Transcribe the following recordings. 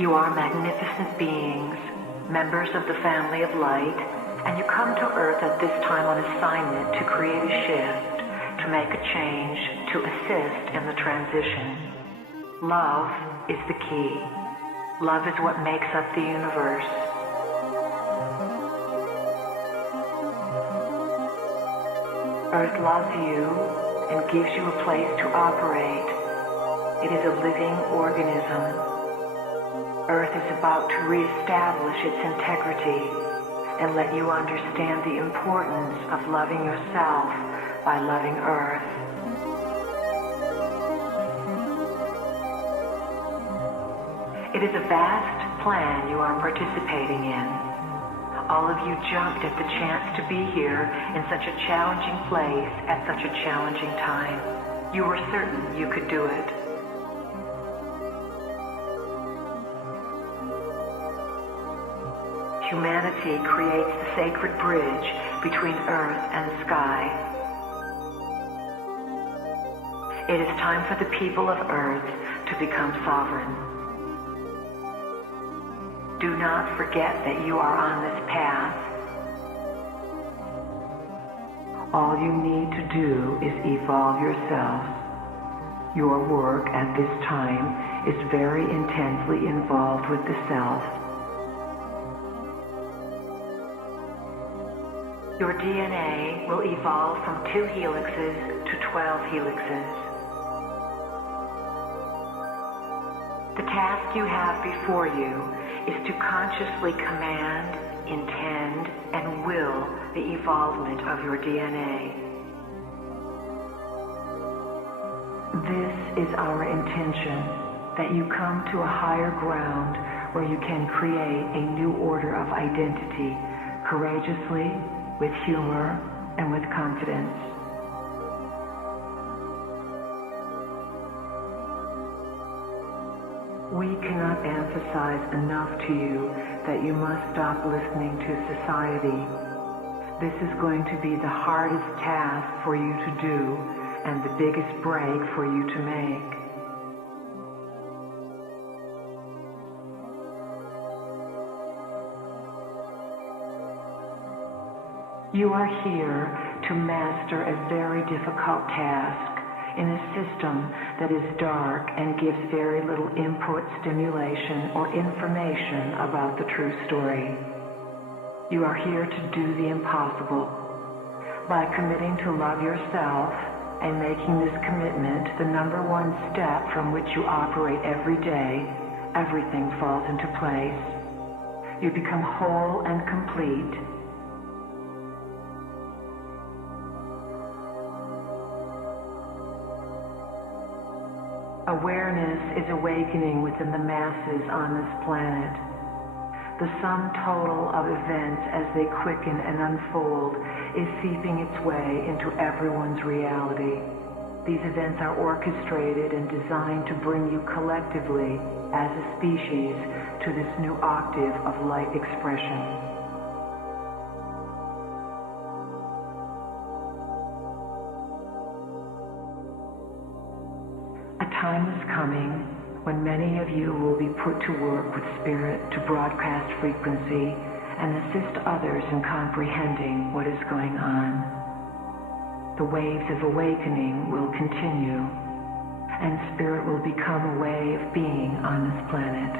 You are magnificent beings, members of the family of light, and you come to Earth at this time on assignment to create a shift, to make a change, to assist in the transition. Love is the key. Love is what makes up the universe. Earth loves you and gives you a place to operate. It is a living organism. Earth is about to reestablish its integrity and let you understand the importance of loving yourself by loving Earth. It is a vast plan you are participating in. All of you jumped at the chance to be here in such a challenging place at such a challenging time. You were certain you could do it. Humanity creates the sacred bridge between Earth and the sky. It is time for the people of Earth to become sovereign. Do not forget that you are on this path. All you need to do is evolve yourself. Your work at this time is very intensely involved with the self. Your DNA will evolve from 2 helixes to 12 helixes. The task you have before you is to consciously command, intend, and will the evolvement of your DNA. This is our intention, that you come to a higher ground where you can create a new order of identity, courageously, with humor, and with confidence. We cannot emphasize enough to you that you must stop listening to society. This is going to be the hardest task for you to do and the biggest break for you to make. You are here to master a very difficult task in a system that is dark and gives very little input, stimulation, or information about the true story. You are here to do the impossible. By committing to love yourself and making this commitment the number one step from which you operate every day, everything falls into place. You become whole and complete. Awareness is awakening within the masses on this planet. The sum total of events as they quicken and unfold is seeping its way into everyone's reality. These events are orchestrated and designed to bring you collectively, as a species, to this new octave of light expression. Time is coming when many of you will be put to work with spirit to broadcast frequency and assist others in comprehending what is going on. The waves of awakening will continue, and spirit will become a way of being on this planet.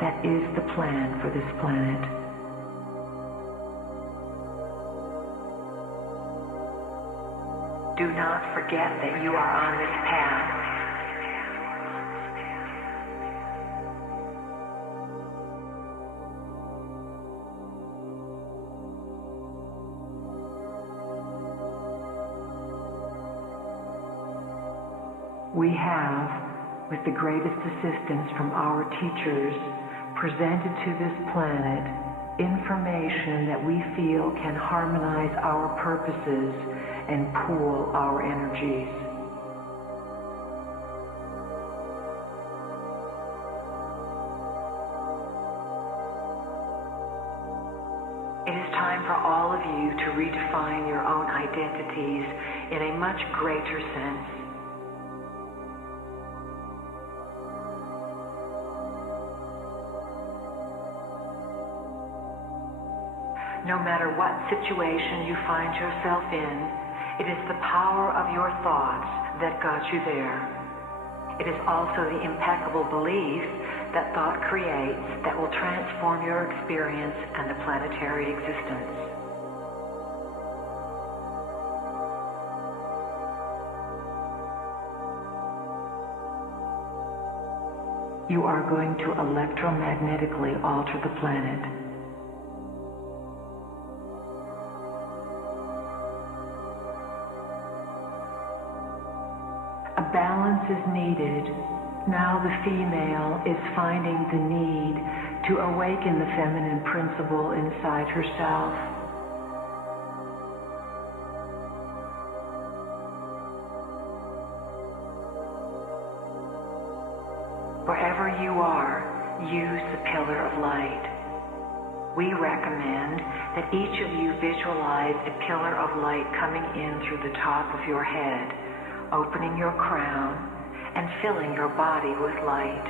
That is the plan for this planet. Do not forget that you are on this path. We have, with the greatest assistance from our teachers, presented to this planet information that we feel can harmonize our purposes and pool our energies. It is time for all of you to redefine your own identities in a much greater sense. No matter what situation you find yourself in, it is the power of your thoughts that got you there. It is also the impeccable belief that thought creates that will transform your experience and the planetary existence. You are going to electromagnetically alter the planet. A balance is needed. Now the female is finding the need to awaken the feminine principle inside herself. Wherever you are, use the pillar of light. We recommend that each of you visualize a pillar of light coming in through the top of your head, opening your crown, and filling your body with light.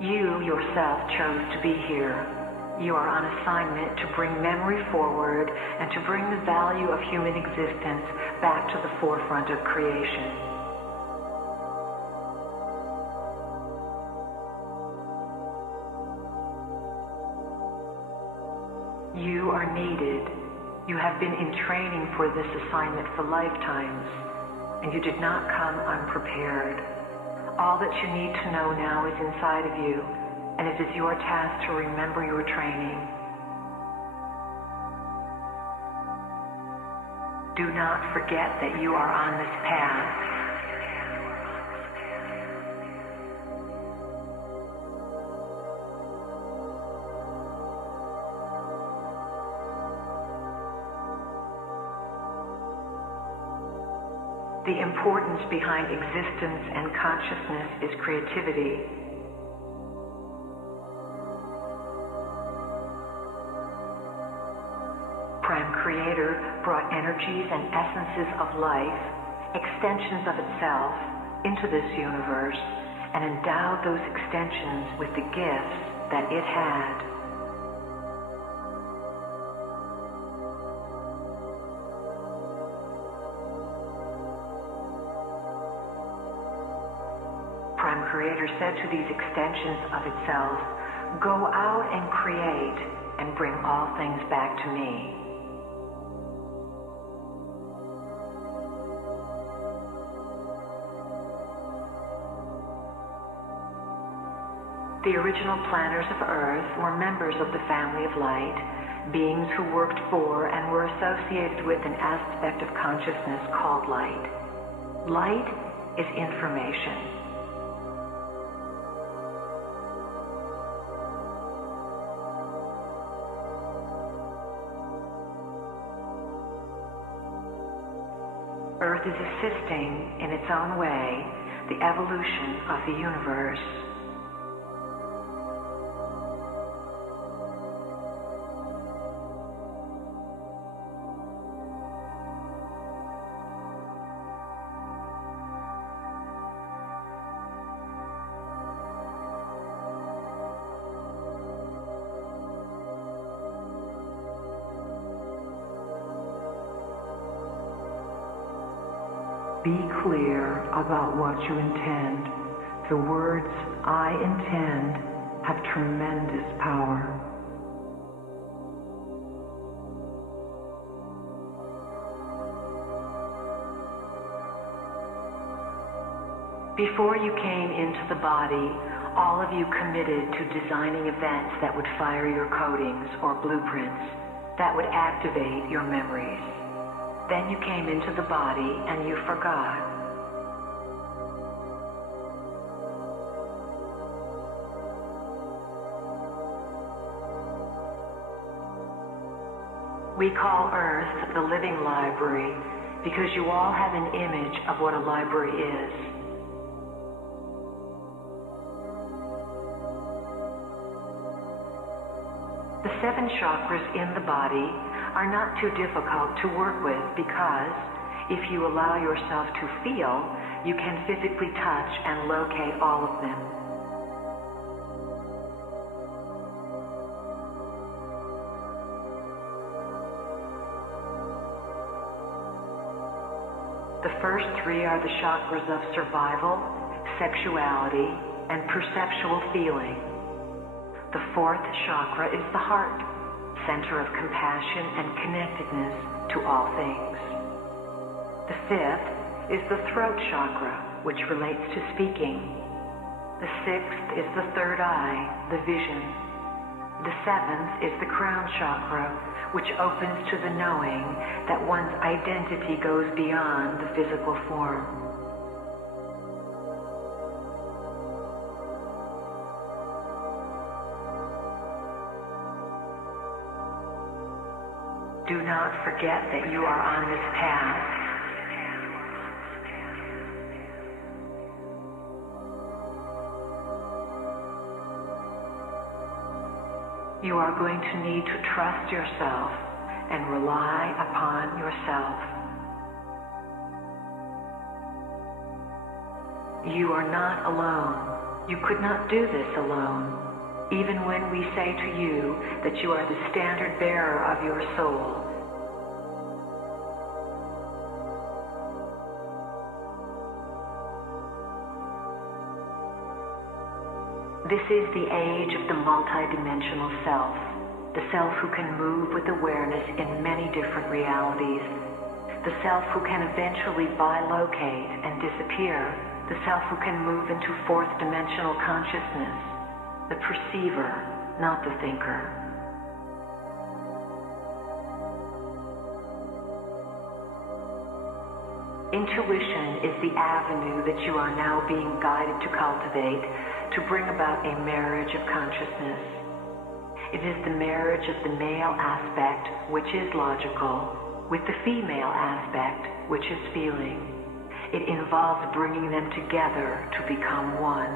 You yourself chose to be here. You are on assignment to bring memory forward and to bring the value of human existence back to the forefront of creation. You are needed. You have been in training for this assignment for lifetimes, and you did not come unprepared. All that you need to know now is inside of you, and it is your task to remember your training. Do not forget that you are on this path. The importance behind existence and consciousness is creativity. Prime Creator brought energies and essences of life, extensions of itself, into this universe and endowed those extensions with the gifts that it had. Prime Creator said to these extensions of itself, "Go out and create and bring all things back to me." The original planners of Earth were members of the family of light, beings who worked for and were associated with an aspect of consciousness called light. Light is information. Earth is assisting, in its own way, the evolution of the universe. Be clear about what you intend. The words, "I intend," have tremendous power. Before you came into the body, all of you committed to designing events that would fire your codings or blueprints, that would activate your memories. Then you came into the body and you forgot. We call Earth the living library because you all have an image of what a library is. The 7 chakras in the body are not too difficult to work with because If you allow yourself to feel, you can physically touch and locate all of them. The first three are the chakras of survival, sexuality, and perceptual feeling. The fourth chakra is the heart, center of compassion and connectedness to all things. The fifth is the throat chakra, which relates to speaking. The sixth is the third eye, the vision. The seventh is the crown chakra, which opens to the knowing that one's identity goes beyond the physical form. Do not forget that you are on this path. You are going to need to trust yourself and rely upon yourself. You are not alone. You could not do this alone, even when we say to you that you are the standard bearer of your soul. This is the age of the multidimensional self, the self who can move with awareness in many different realities, the self who can eventually bilocate and disappear, the self who can move into fourth dimensional consciousness, the perceiver, not the thinker. Intuition is the avenue that you are now being guided to cultivate to bring about a marriage of consciousness. It is the marriage of the male aspect, which is logical, with the female aspect, which is feeling. It involves bringing them together to become one.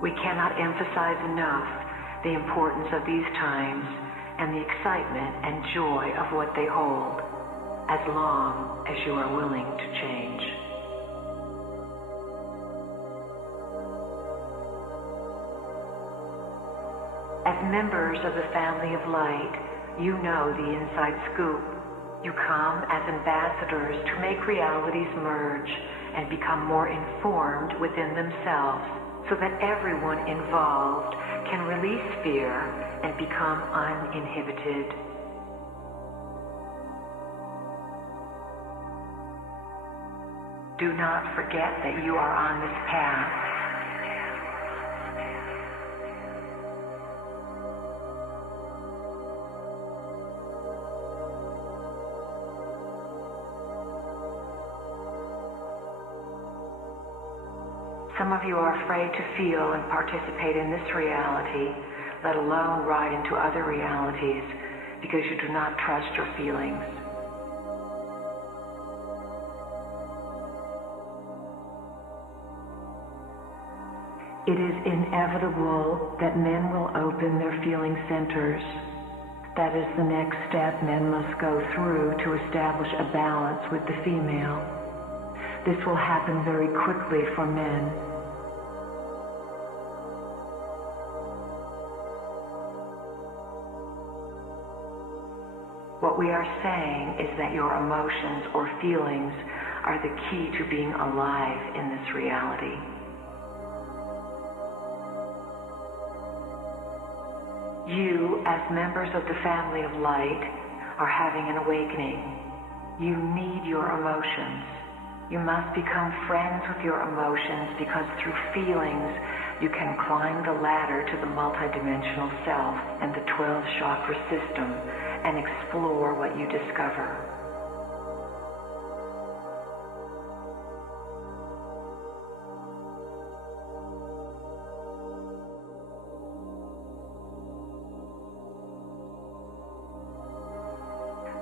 We cannot emphasize enough the importance of these times and the excitement and joy of what they hold, as long as you are willing to change. As members of the family of light, you know the inside scoop. You come as ambassadors to make realities merge and become more informed within themselves, so that everyone involved can release fear and become uninhibited. Do not forget that you are on this path. Some of you are afraid to feel and participate in this reality, let alone ride into other realities, because you do not trust your feelings. It is inevitable that men will open their feeling centers. That is the next step men must go through to establish a balance with the female. This will happen very quickly for men. What we are saying is that your emotions or feelings are the key to being alive in this reality. You, as members of the family of light, are having an awakening. You need your emotions. You must become friends with your emotions, because through feelings you can climb the ladder to the multidimensional self and the 12 chakra system and explore what you discover.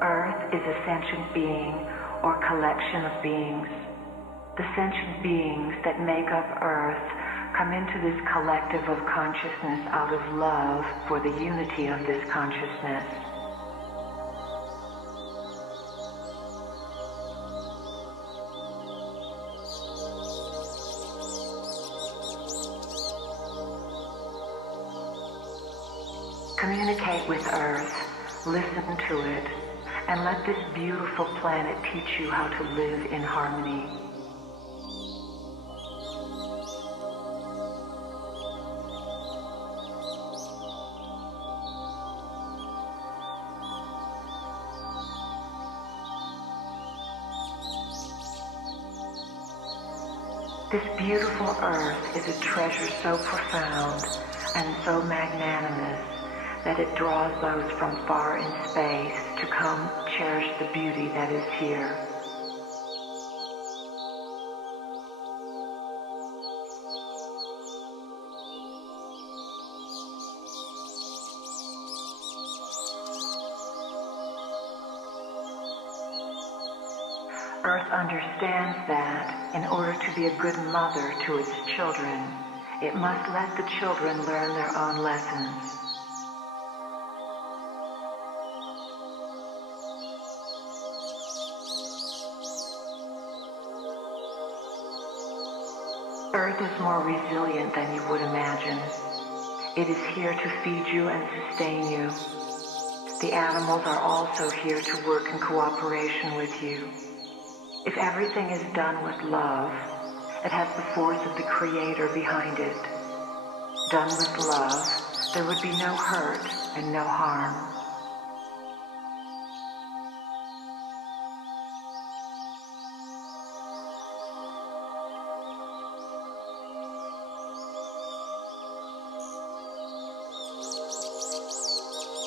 Earth is a sentient being or collection of beings. The sentient beings that make up Earth Come into this collective of consciousness out of love for the unity of this consciousness. Communicate with Earth, listen to it, and let this beautiful planet teach you how to live in harmony. This beautiful Earth is a treasure so profound and so magnanimous that it draws those from far in space to come cherish the beauty that is here. Earth understands that in order to be a good mother to its children, it must let the children learn their own lessons. Earth is more resilient than you would imagine. It is here to feed you and sustain you. The animals are also here to work in cooperation with you. If everything is done with love, it has the force of the Creator behind it. Done with love, there would be no hurt and no harm.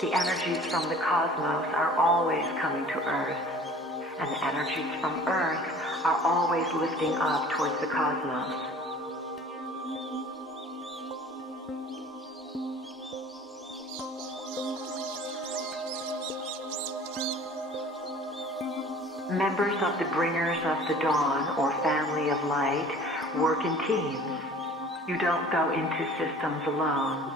The energies from the cosmos are always coming to Earth, and the energies from Earth are always lifting up towards the cosmos. Members of the Bringers of the Dawn, or Family of Light, work in teams. You don't go into systems alone.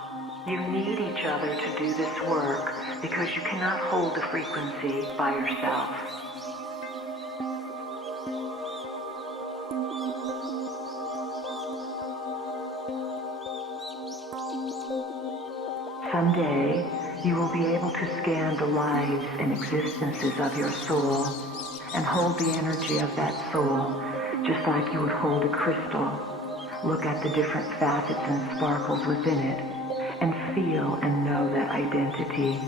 You need each other to do this work because you cannot hold the frequency by yourself. Someday, you will be able to scan the lives and existences of your soul and hold the energy of that soul just like you would hold a crystal. Look at the different facets and sparkles within it and feel and know that identity.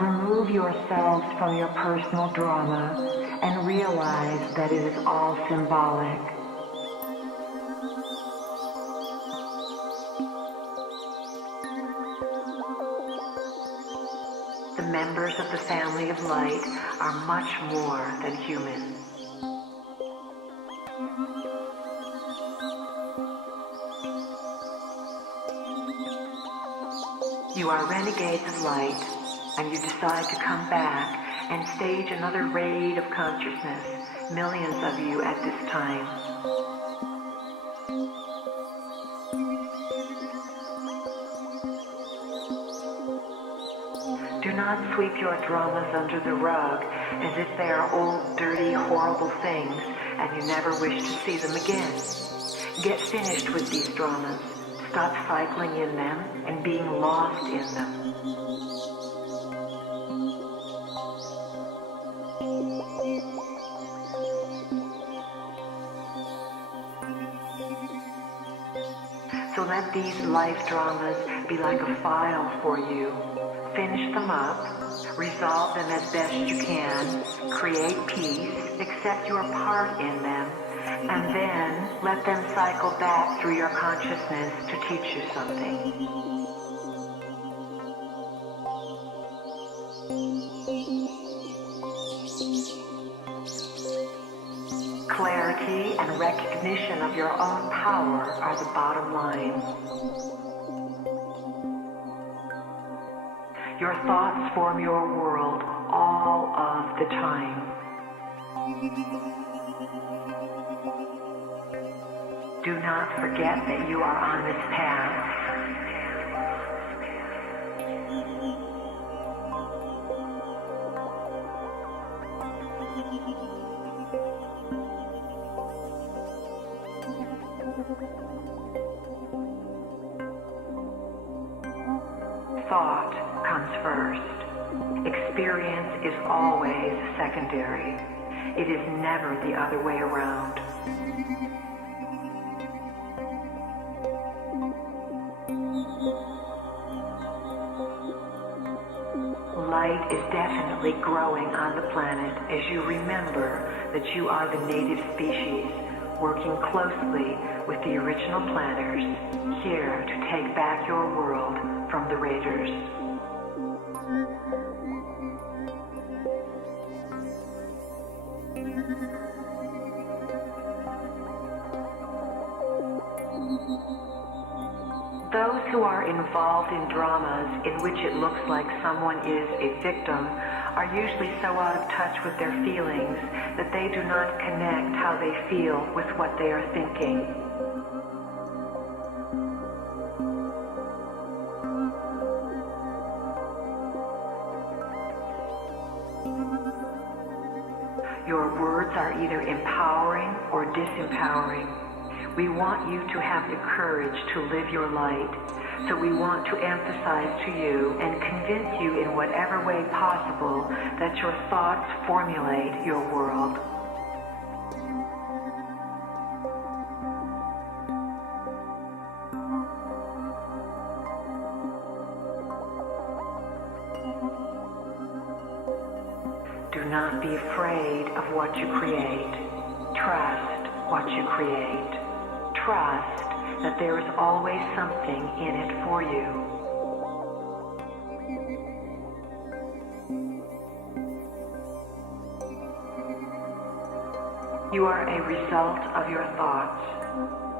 Remove yourselves from your personal drama and realize that it is all symbolic. The members of the family of light are much more than human. You are renegades of light, and you decide to come back and stage another raid of consciousness, millions of you at this time. Do not sweep your dramas under the rug as if they are old, dirty, horrible things and you never wish to see them again. Get finished with these dramas. Stop cycling in them and being lost in them. So let these life dramas be like a file for you. Finish them up, resolve them as best you can, create peace, accept your part in them, and then let them cycle back through your consciousness to teach you something. Clarity and recognition of your own power are the bottom line. Your thoughts form your world all of the time. Do not forget that you are on this path. Thought comes first. Experience is always secondary. It is never the other way around. Light is definitely growing on the planet as you remember that you are the native species, working closely with the original planners, here to take back your world from the raiders. Those who are involved in dramas in which it looks like someone is a victim are usually so out of touch with their feelings that they do not connect how they feel with what they are thinking. Your words are either empowering or disempowering. We want you to have the courage to live your light, so we want to emphasize to you and convince you in whatever way possible that your thoughts formulate your world. Do not be afraid of what you create. Trust what you create. Trust that there is always something in it for you. You are a result of your thoughts.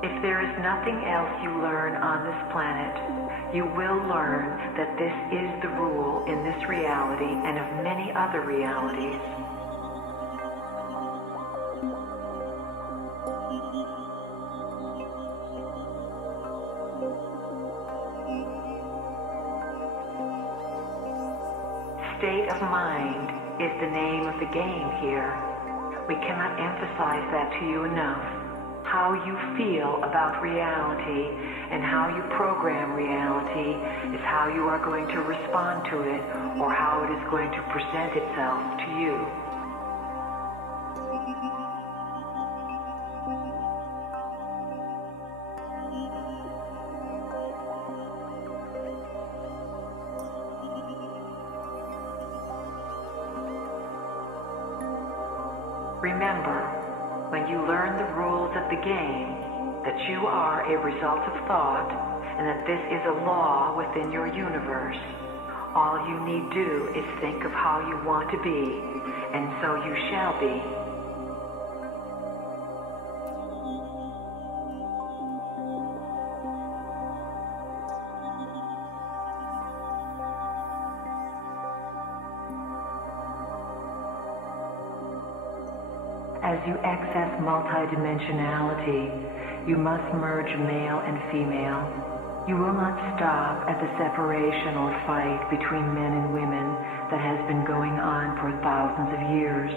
If there is nothing else you learn on this planet, you will learn that this is the rule in this reality and of many other realities. State of mind is the name of the game here. We cannot emphasize that to you enough. How you feel about reality and how you program reality is how you are going to respond to it or how it is going to present itself to you. Remember, when you learn the rules of the game, that you are a result of thought and that this is a law within your universe, all you need do is think of how you want to be, and so you shall be. As you access multidimensionality, you must merge male and female. You will not stop at the separation or fight between men and women that has been going on for thousands of years.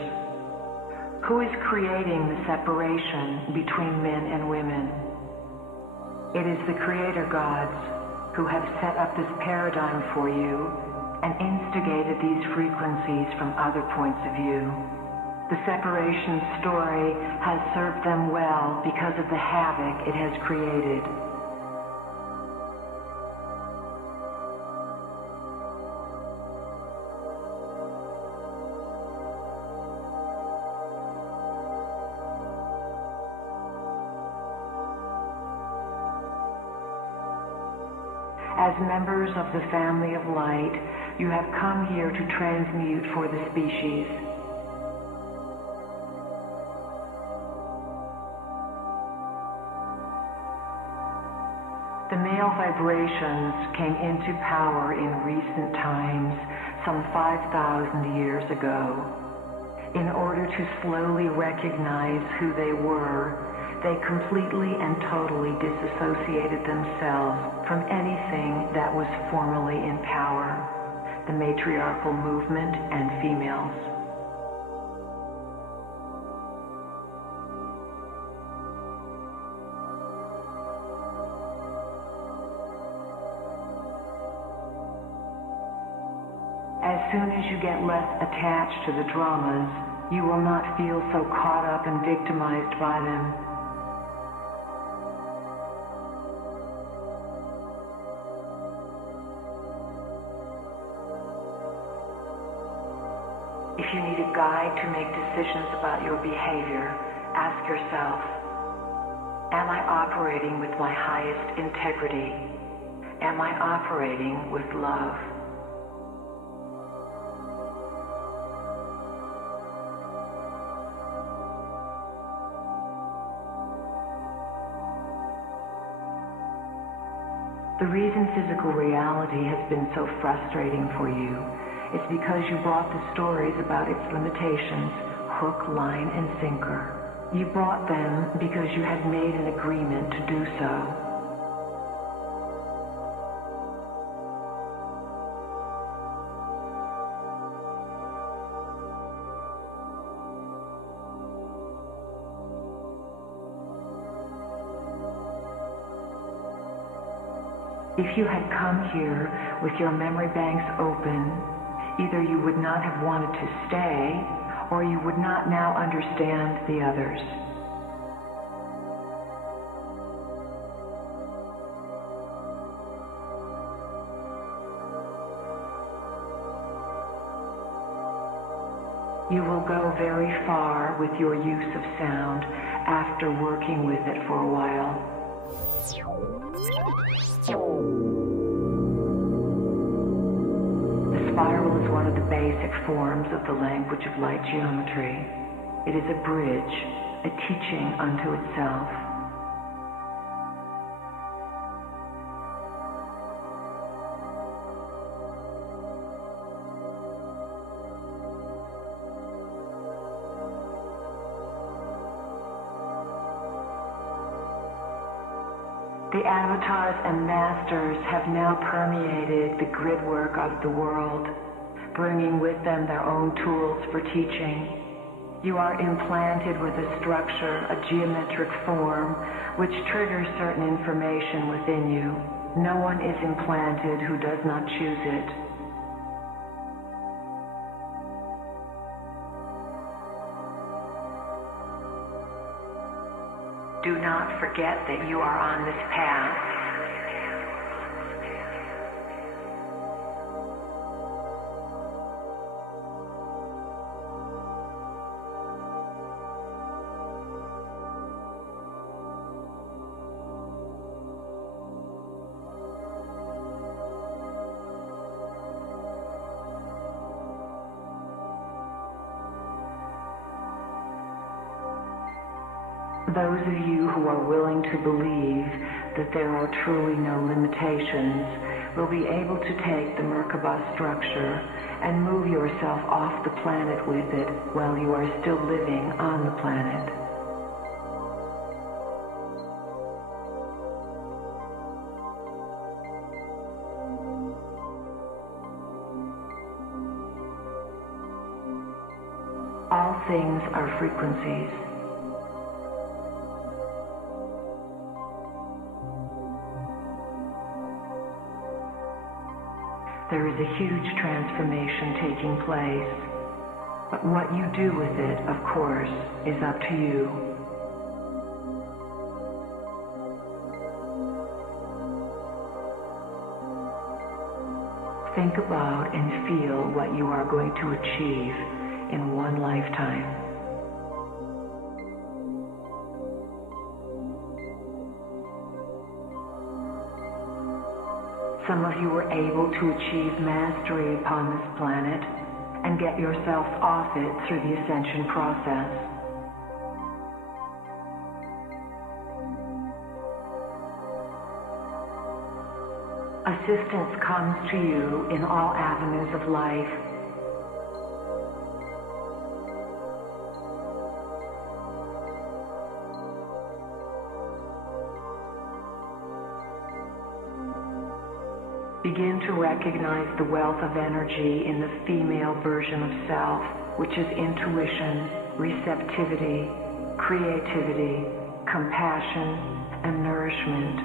Who is creating the separation between men and women? It is the Creator Gods who have set up this paradigm for you and instigated these frequencies from other points of view. The separation story has served them well because of the havoc it has created. As members of the family of light, you have come here to transmute for the species. The male vibrations came into power in recent times, some 5,000 years ago. In order to slowly recognize who they were, they completely and totally disassociated themselves from anything that was formerly in power, the matriarchal movement and females. As soon as you get less attached to the dramas, you will not feel so caught up and victimized by them. If you need a guide to make decisions about your behavior, ask yourself, am I operating with my highest integrity? Am I operating with love? The reason physical reality has been so frustrating for you is because you bought the stories about its limitations, hook, line, and sinker. You bought them because you had made an agreement to do so. If you had come here with your memory banks open, either you would not have wanted to stay, or you would not now understand the others. You will go very far with your use of sound after working with it for a while. The spiral is one of the basic forms of the language of light geometry. It is a bridge, a teaching unto itself. The avatars and masters have now permeated the grid work of the world, bringing with them their own tools for teaching. You are implanted with a structure, a geometric form, which triggers certain information within you. No one is implanted who does not choose it. Do not forget that you are on this path. Those of you who are willing to believe that there are truly no limitations will be able to take the Merkaba structure and move yourself off the planet with it while you are still living on the planet. All things are frequencies. There is a huge transformation taking place, but what you do with it, of course, is up to you. Think about and feel what you are going to achieve in one lifetime. Some of you were able to achieve mastery upon this planet and get yourselves off it through the Ascension process. Assistance comes to you in all avenues of life. Begin to recognize the wealth of energy in the female version of self, which is intuition, receptivity, creativity, compassion, and nourishment.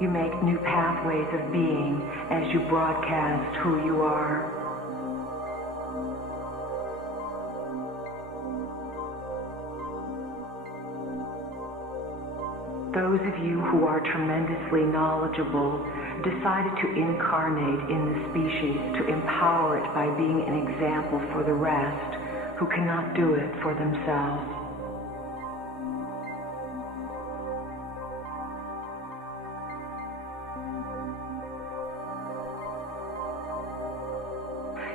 You make new pathways of being as you broadcast who you are. Those of you who are tremendously knowledgeable decided to incarnate in the species to empower it by being an example for the rest who cannot do it for themselves.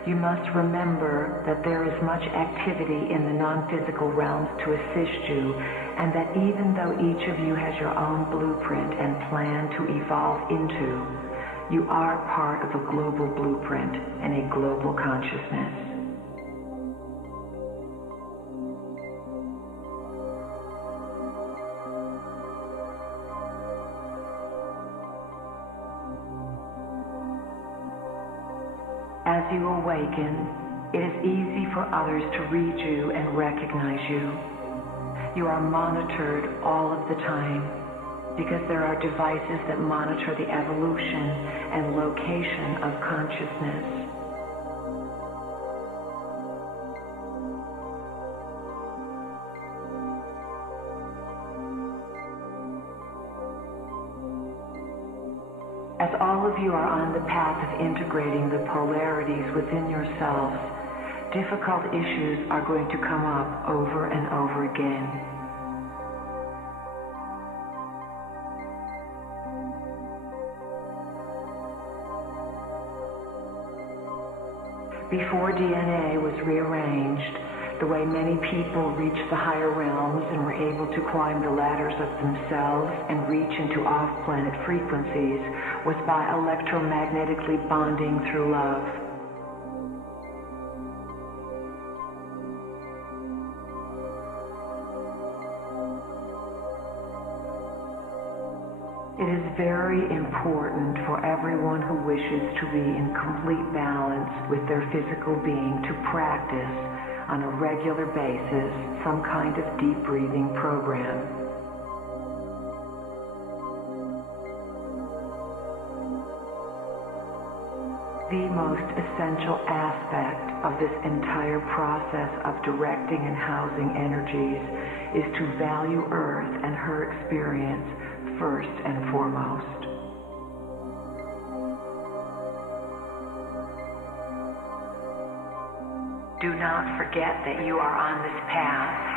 You must remember that there is much activity in the non-physical realms to assist you, and that even though each of you has your own blueprint and plan to evolve into, you are part of a global blueprint and a global consciousness. As you awaken, it is easy for others to read you and recognize you. You are monitored all of the time because there are devices that monitor the evolution and location of consciousness. As all of you are on the path of integrating the polarities within yourselves, difficult issues are going to come up over and over again. Before DNA was rearranged, the way many people reached the higher realms and were able to climb the ladders of themselves and reach into off-planet frequencies was by electromagnetically bonding through love. It is very important for everyone who wishes to be in complete balance with their physical being to practice on a regular basis some kind of deep breathing program. The most essential aspect of this entire process of directing and housing energies is to value Earth and her experience first and foremost. Do not forget that you are on this path.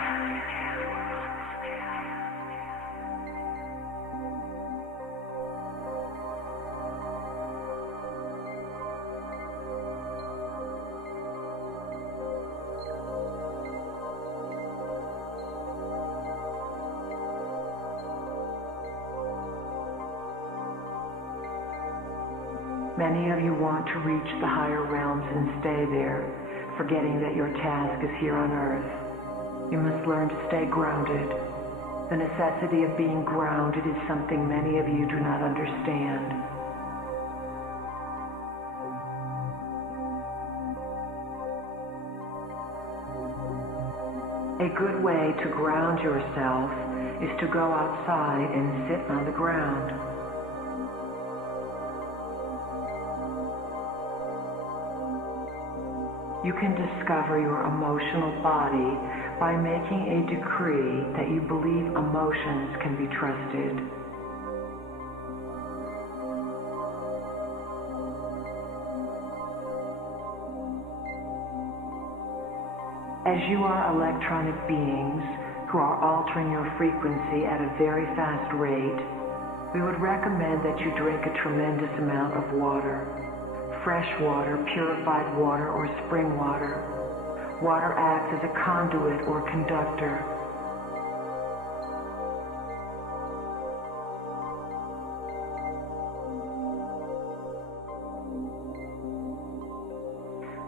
Many of you want to reach the higher realms and stay there, forgetting that your task is here on Earth. You must learn to stay grounded. The necessity of being grounded is something many of you do not understand. A good way to ground yourself is to go outside and sit on the ground. You can discover your emotional body by making a decree that you believe emotions can be trusted. As you are electronic beings who are altering your frequency at a very fast rate, we would recommend that you drink a tremendous amount of water. Fresh water, purified water, or spring water. Water acts as a conduit or conductor.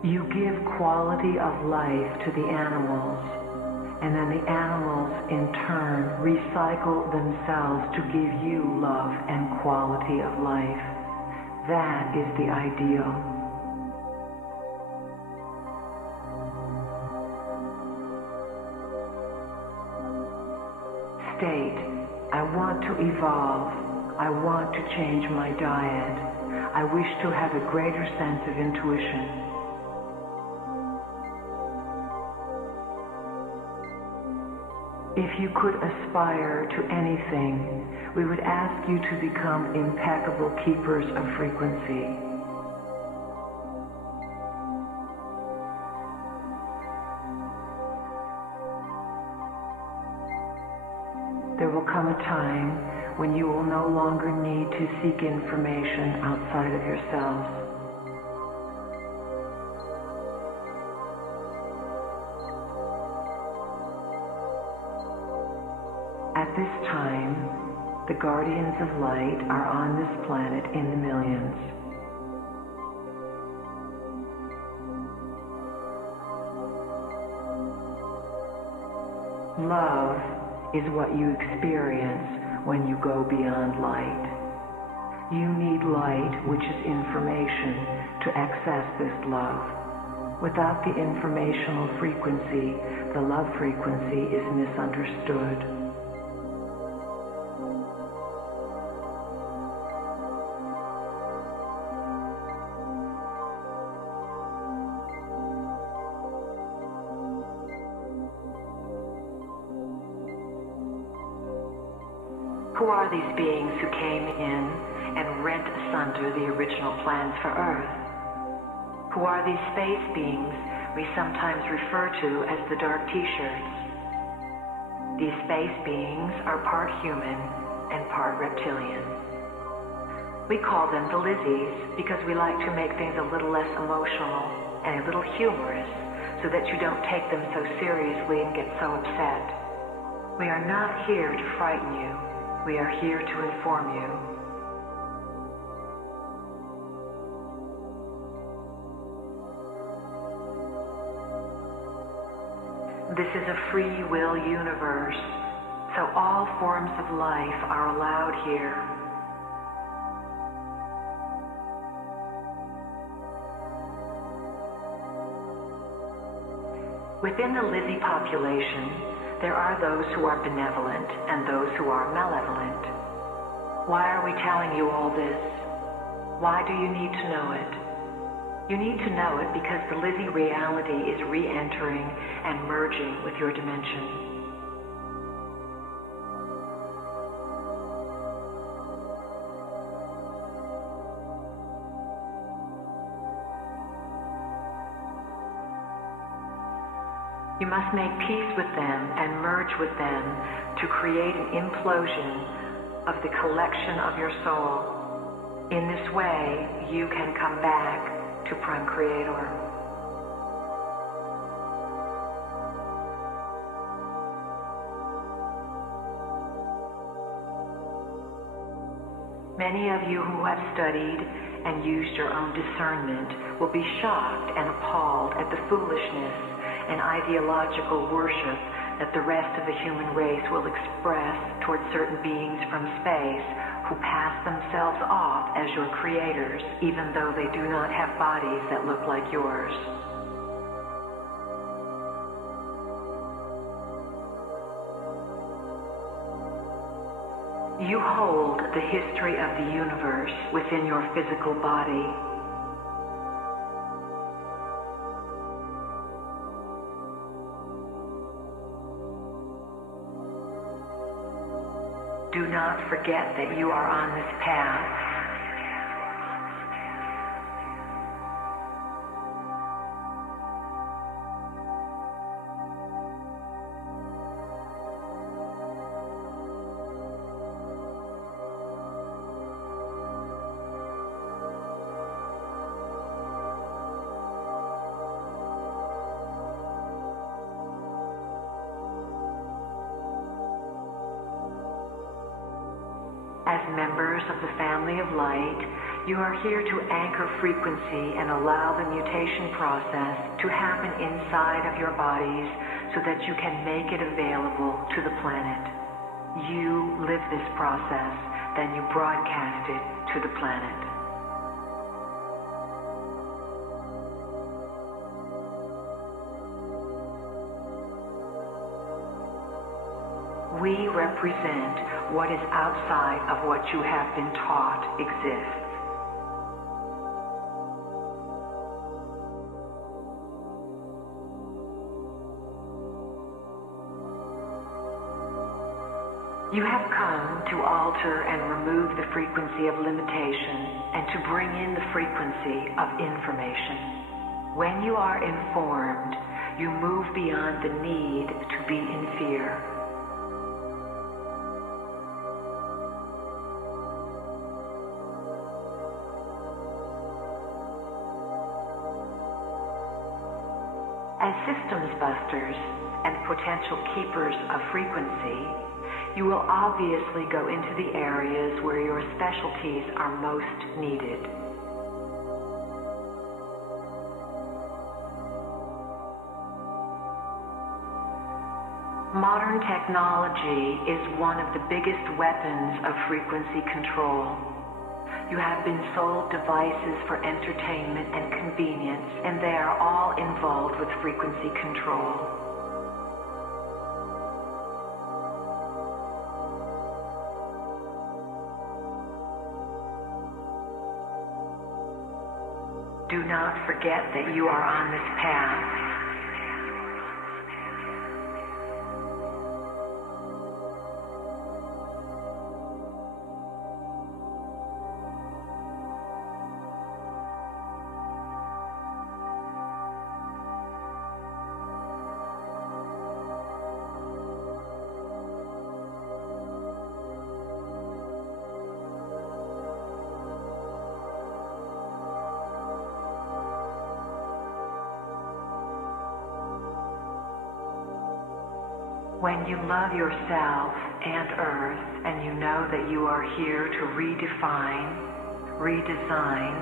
You give quality of life to the animals, and then the animals in turn recycle themselves to give you love and quality of life. That is the ideal. State, I want to evolve. I want to change my diet. I wish to have a greater sense of intuition. If you could aspire to anything, we would ask you to become impeccable keepers of frequency. There will come a time when you will no longer need to seek information outside of yourselves. At this time, the guardians of light are on this planet in the millions. Love is what you experience when you go beyond light. You need light, which is information, to access this love. Without the informational frequency, the love frequency is misunderstood. Who are these beings who came in and rent asunder the original plans for Earth? Who are these space beings we sometimes refer to as the dark T-shirts? These space beings are part human and part reptilian. We call them the Lizzies because we like to make things a little less emotional and a little humorous so that you don't take them so seriously and get so upset. We are not here to frighten you. We are here to inform you. This is a free will universe, so all forms of life are allowed here. Within the Lizzie population, there are those who are benevolent and those who are malevolent. Why are we telling you all this? Why do you need to know it? You need to know it because the Lizzie reality is re-entering and merging with your dimension. You must make peace with them and merge with them to create an implosion of the collection of your soul. In this way, you can come back to Prime Creator. Many of you who have studied and used your own discernment will be shocked and appalled at the foolishness and ideological worship that the rest of the human race will express towards certain beings from space who pass themselves off as your creators, even though they do not have bodies that look like yours. You hold the history of the universe within your physical body. Do not forget that you are on this path. As members of the family of light, you are here to anchor frequency and allow the mutation process to happen inside of your bodies so that you can make it available to the planet. You live this process, then you broadcast it to the planet. We represent what is outside of what you have been taught exists. You have come to alter and remove the frequency of limitation and to bring in the frequency of information. When you are informed, you move beyond the need to be in fear. As systems busters and potential keepers of frequency, you will obviously go into the areas where your specialties are most needed. Modern technology is one of the biggest weapons of frequency control. You have been sold devices for entertainment and convenience, and they are all involved with frequency control. Do not forget that you are on this path. When you love yourself and Earth, and you know that you are here to redefine, redesign,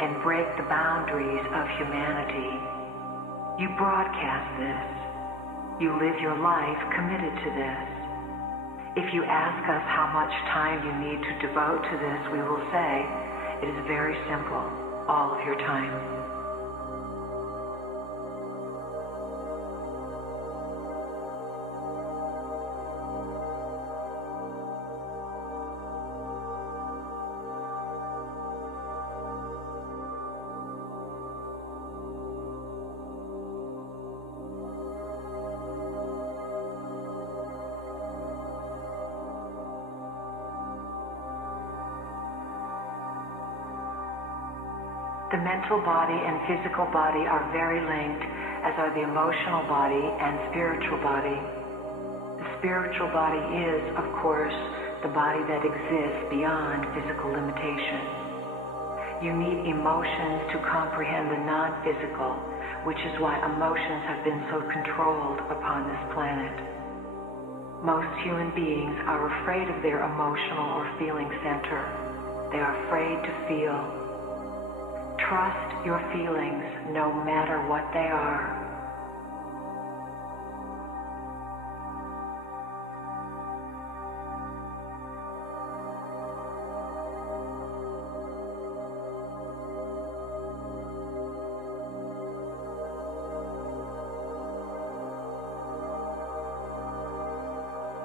and break the boundaries of humanity, you broadcast this. You live your life committed to this. If you ask us how much time you need to devote to this, we will say, it is very simple, all of your time. The mental body and physical body are very linked, as are the emotional body and spiritual body. The spiritual body is, of course, the body that exists beyond physical limitation. You need emotions to comprehend the non-physical, which is why emotions have been so controlled upon this planet. Most human beings are afraid of their emotional or feeling center. They are afraid to feel. Trust your feelings, no matter what they are.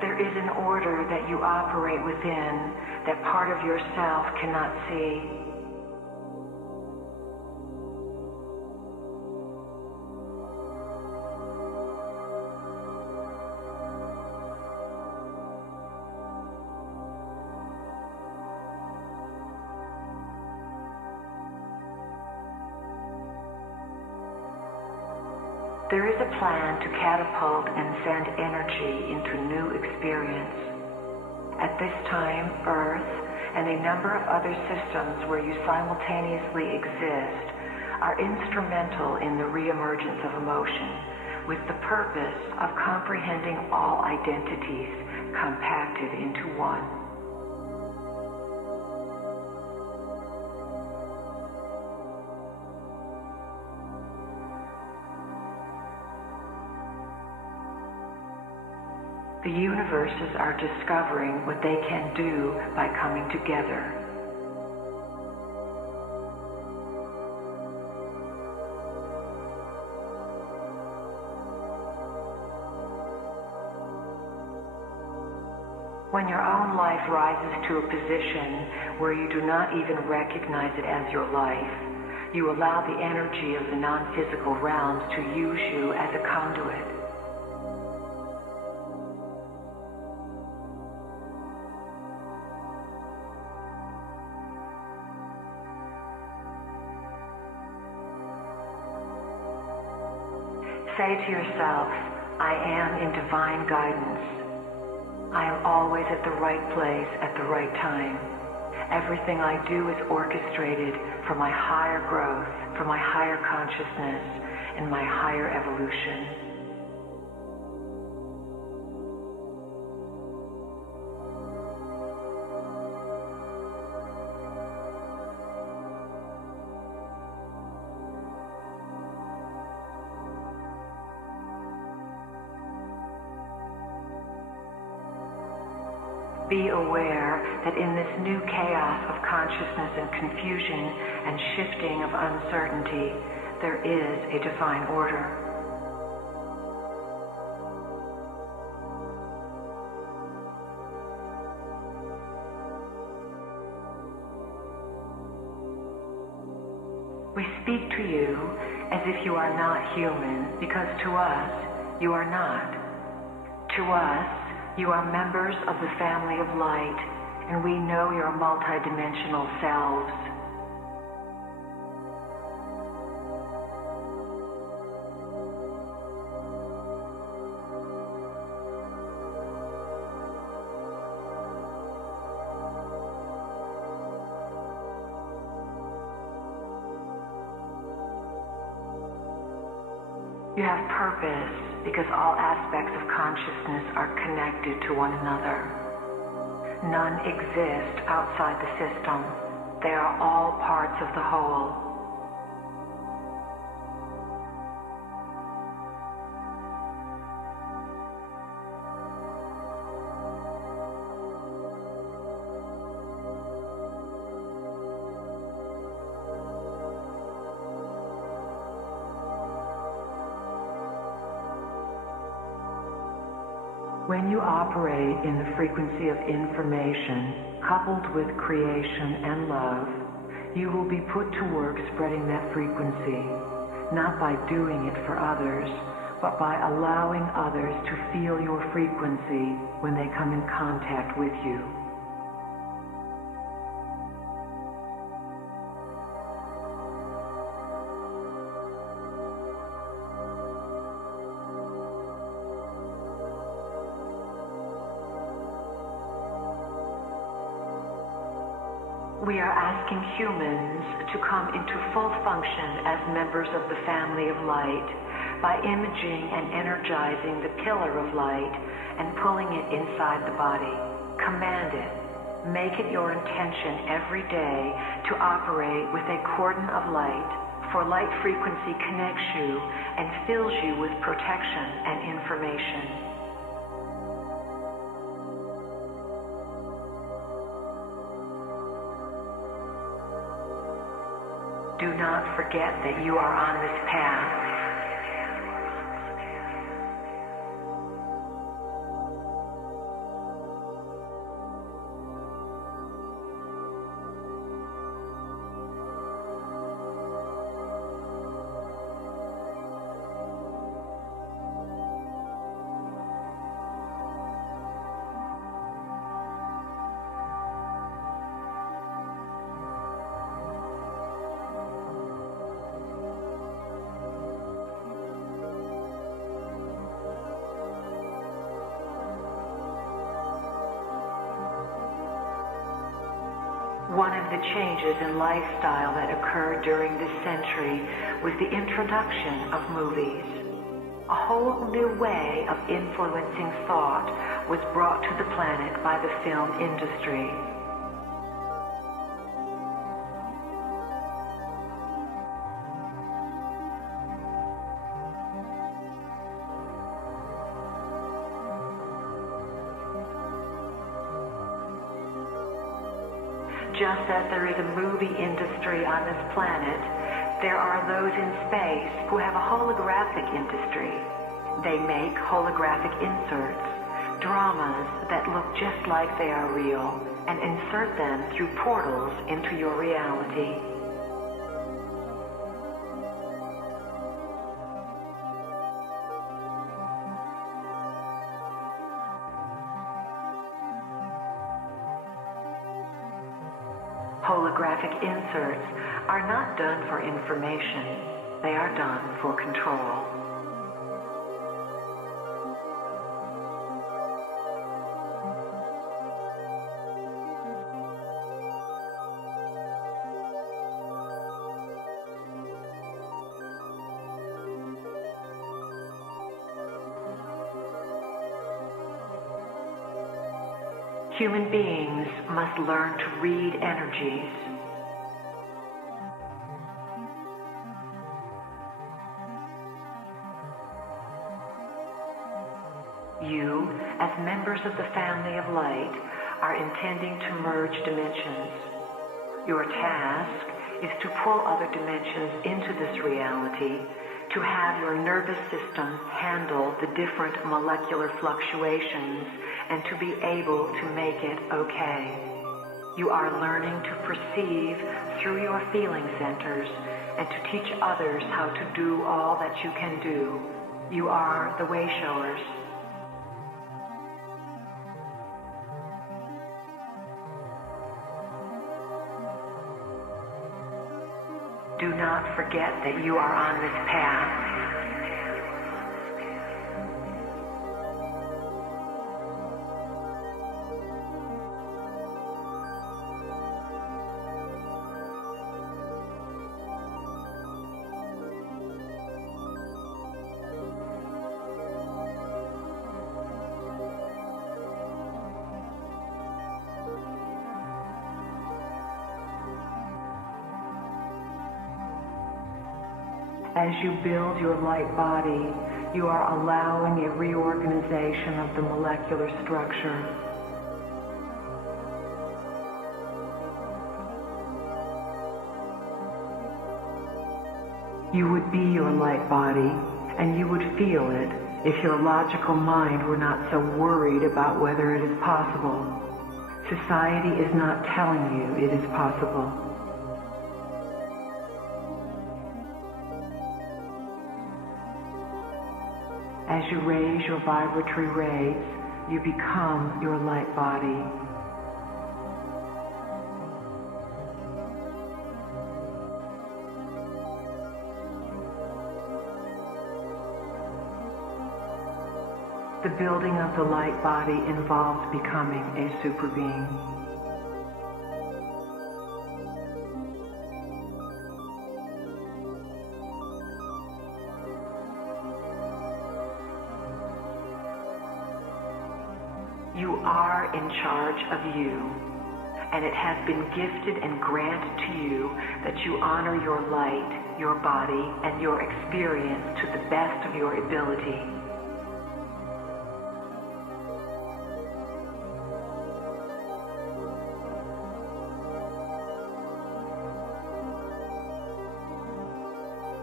There is an order that you operate within that part of yourself cannot see. There is a plan to catapult and send energy into new experience. At this time, Earth and a number of other systems where you simultaneously exist are instrumental in the reemergence of emotion, with the purpose of comprehending all identities compacted into one. The universes are discovering what they can do by coming together. When your own life rises to a position where you do not even recognize it as your life, you allow the energy of the non-physical realms to use you as a conduit. Say to yourself, I am in divine guidance. I am always at the right place at the right time. Everything I do is orchestrated for my higher growth, for my higher consciousness, and my higher evolution. Be aware that in this new chaos of consciousness and confusion and shifting of uncertainty, there is a divine order. We speak to you as if you are not human, because to us, you are not. To us, you are members of the family of light, and we know your multidimensional selves. You have purpose, because all aspects of consciousness are connected to one another. None exist outside the system. They are all parts of the whole. When you operate in the frequency of information, coupled with creation and love, you will be put to work spreading that frequency, not by doing it for others, but by allowing others to feel your frequency when they come in contact with you. We are asking humans to come into full function as members of the family of light by imaging and energizing the pillar of light and pulling it inside the body. Command it. Make it your intention every day to operate with a cordon of light, for light frequency connects you and fills you with protection and information. Do not forget that you are on this path. One of the changes in lifestyle that occurred during this century was the introduction of movies. A whole new way of influencing thought was brought to the planet by the film industry. Just as there is a movie industry on this planet, there are those in space who have a holographic industry. They make holographic inserts, dramas that look just like they are real, and insert them through portals into your reality. Holographic inserts are not done for information, they are done for control. Human beings must learn to read energies. You, as members of the family of light, are intending to merge dimensions. Your task is to pull other dimensions into this reality, to have your nervous system handle the different molecular fluctuations and to be able to make it okay. You are learning to perceive through your feeling centers and to teach others how to do all that you can do. You are the way showers. Do not forget that you are on this path. As you build your light body, you are allowing a reorganization of the molecular structure. You would be your light body, and you would feel it if your logical mind were not so worried about whether it is possible. Society is not telling you it is possible. As you raise your vibratory rays, you become your light body. The building of the light body involves becoming a super being. You are in charge of you, and it has been gifted and granted to you that you honor your light, your body, and your experience to the best of your ability.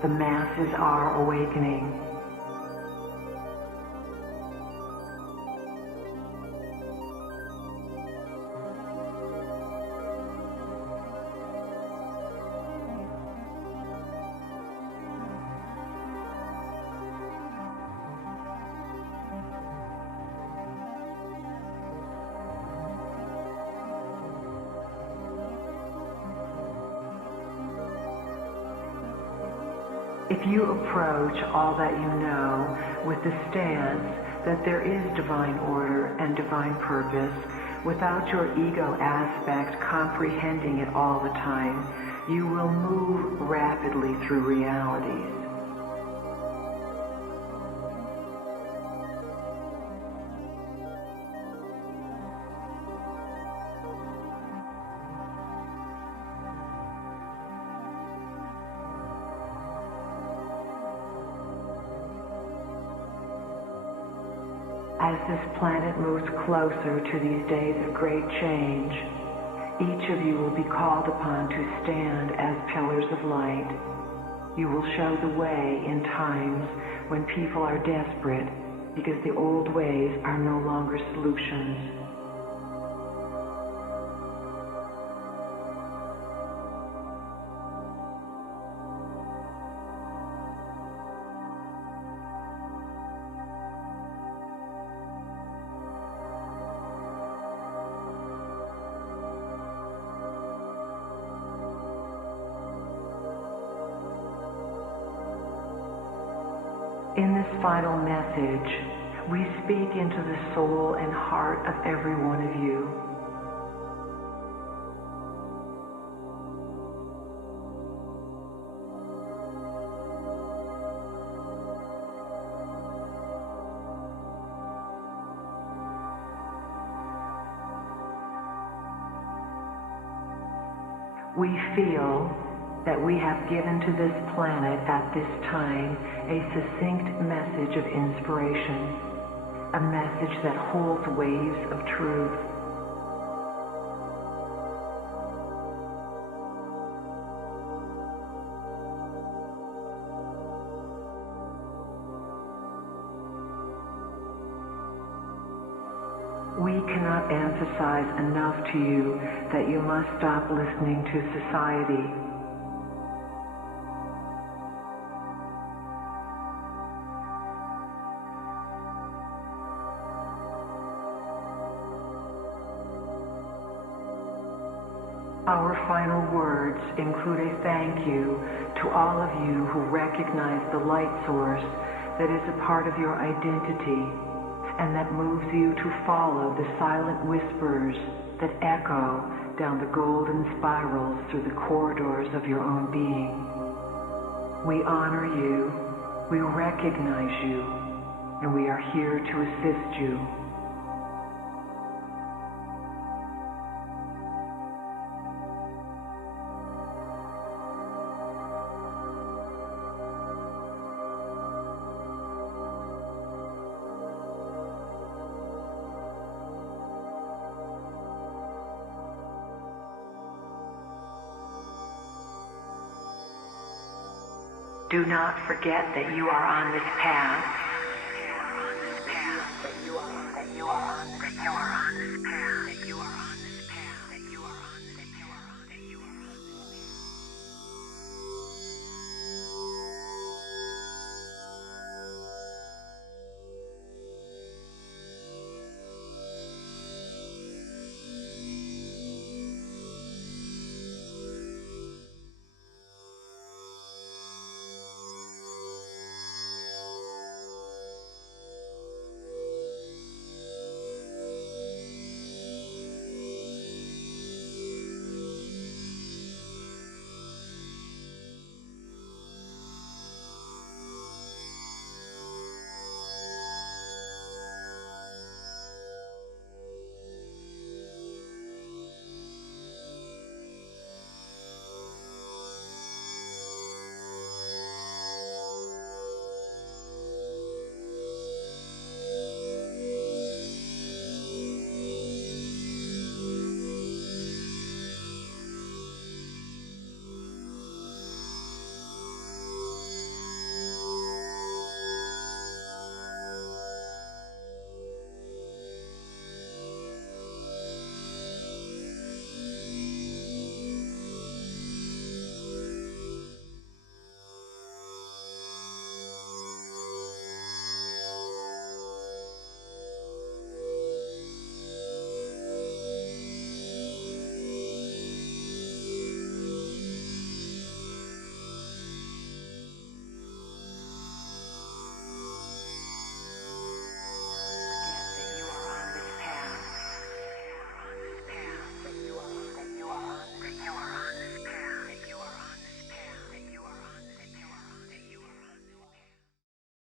The masses are awakening. If you approach all that you know with the stance that there is divine order and divine purpose, without your ego aspect comprehending it all the time, you will move rapidly through realities. As this planet moves closer to these days of great change, Each of you will be called upon to stand as pillars of light. You will show the way in times when people are desperate because the old ways are no longer solutions. In this final message, we speak into the soul and heart of every one of you. We feel that we have given to this planet at this time a succinct message of inspiration, a message that holds waves of truth. We cannot emphasize enough to you that you must stop listening to society. Our final words include a thank you to all of you who recognize the light source that is a part of your identity and that moves you to follow the silent whispers that echo down the golden spirals through the corridors of your own being. We honor you, we recognize you, and we are here to assist you. Do not forget that you are on this path.